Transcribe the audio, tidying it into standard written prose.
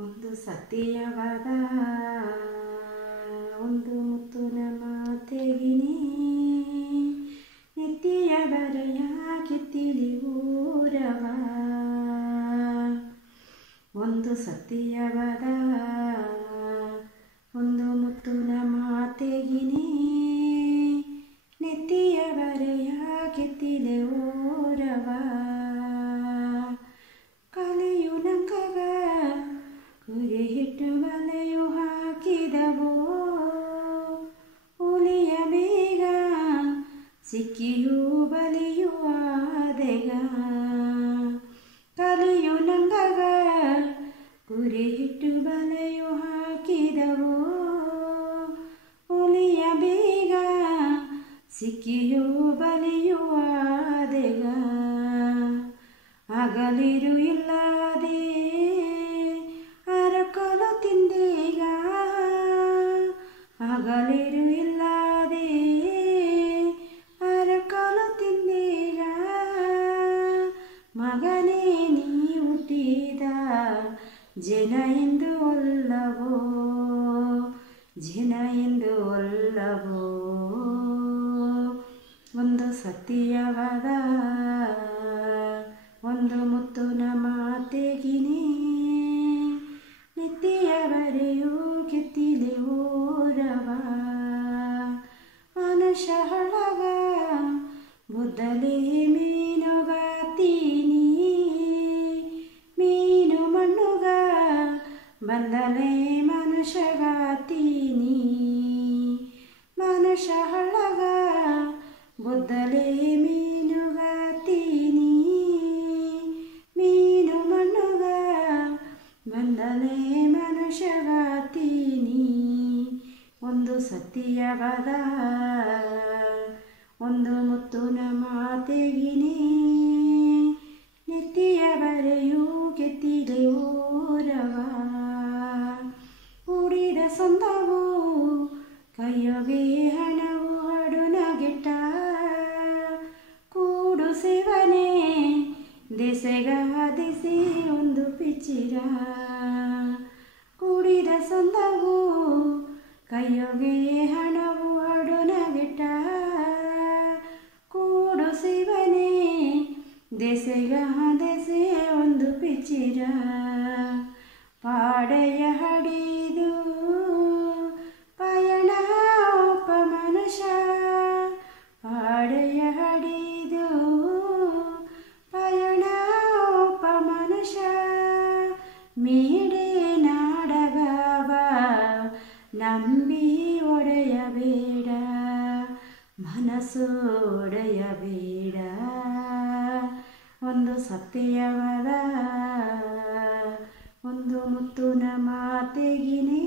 ಒಂದು ಸತ್ಯವಾದ ಒಂದು ಮುತ್ತುನ ಮಾತೆಗಿನಿ ನಿತ್ಯ ಬರೆಯಾಗಿ ತಿಳಿಯೂರವ ಒಂದು ಸತ್ಯವಾದ ಒಂದು ಮುತ್ತುನ ಮಾತೆಗಿನಿ ನಿತ್ಯ ಬರೆಯಾಗಿ ತಿಳಿಯೂರವ ಕಲೆಯು ನಂಕಗ ಕುರಿ ಹಿಟ್ಟು ಬಲೆಯು ಹಾಕಿದವೋ ಹುಲಿಯ ಬೇಗ ಸಿಕ್ಕಿಯೂ ಬಲಿಯು ಆದೆಗ ಕಲೆಯು ನಂಗಗ ಕುರಿ ಹಿಟ್ಟು ಬಲೆಯು ಹಾಕಿದವೋ ಹುಲಿಯ ಬೇಗ ಸಿಕ್ಕಿಯೂ ಬಲಿಯು ಆದೆಗ ಹಗಲಿರು ಇಲ್ಲದೆ ಅರಕಲು ತಿಂದೀಗ ಹಗಲಿರು ಇಲ್ಲದೆ ಅರಕಲು ತಿಂದೀಗ ಮಗನೇ ನೀ ಹುಟ್ಟಿದ ಜನ ಎಂದು ಒಲ್ಲವೋ ಜನ ಎಂದು ಒಲ್ಲವೋ ಒಂದು ಸತ್ಯವಾದ ಒಂದು ಮುತ್ತುನ ಮಾತೆಗಿನಿ ನಿತ್ಯವರೆಯೂ ಕಿತ್ತಿಲೆ ಊರವ ಮನುಷ್ಯ ಹಳಗ ಬುದ್ದಲೆ ಮೀನುಗಾತೀನಿ ಮೀನು ಮಣ್ಣುಗ ಬಂದಲೆ ಮನುಷ್ಯಗಾತೀನಿ ಮನುಷ್ಯ ಹಳಗ ಬುದ್ದಲೆ ಮೀನುಗಾತೀನಿ ಮೀನು ಮಣ್ಣುಗ ಬಂದಲೆ ಮನುಷ್ಯಗಾತೀನಿ ಒಂದು ಸತ್ಯವಾದ ಒಂದು ಮುತ್ತುನ ಮಾತೆಗಿನಿ ನಿತ್ಯ ಬರೆಯೂ ಗೆತ್ತಿದೆ ಊರವ ಕೂಡಿದ ಸಂದವು ಕೈಯೊಗೆ ಹಣವು ಹಡುನಗೆಟ್ಟ ಕೂಡು ಸೇವನೆ ದೆಸೆಗಾದಿಸಿ ಒಂದು ಪಿಚ್ಚಿರ ಕೂಡಿದ ಸಂದವು ಕೈಯೊಗೆ ಹಣವು ಹಡುನಗೆಟ್ಟ ಕೂಡು ಸೇವನೆ ದೆಸೆಗಾದಿಸಿ ಒಂದು ಪಿಚ್ಚಿರ ಪಾಡೆಯ ಹಡಿದು ಪಯಣ ಒಬ್ಬ ಮನುಷ್ಯ ಪಾಡೆಯ ಹಡಿದು ಪಯಣ ಒಬ್ಬ ಮನುಷ್ಯ ಮೀಡೆ ನಾಡಗವ ನಂಬಿ ಒಡೆಯಬೇಡ ಮನಸ್ಸು ಒಡೆಯಬೇಡ ಒಂದು ಸತ್ಯವಾದ ಒಂದು ಮುತ್ತುನ ಮಾತೆಗಿನಿ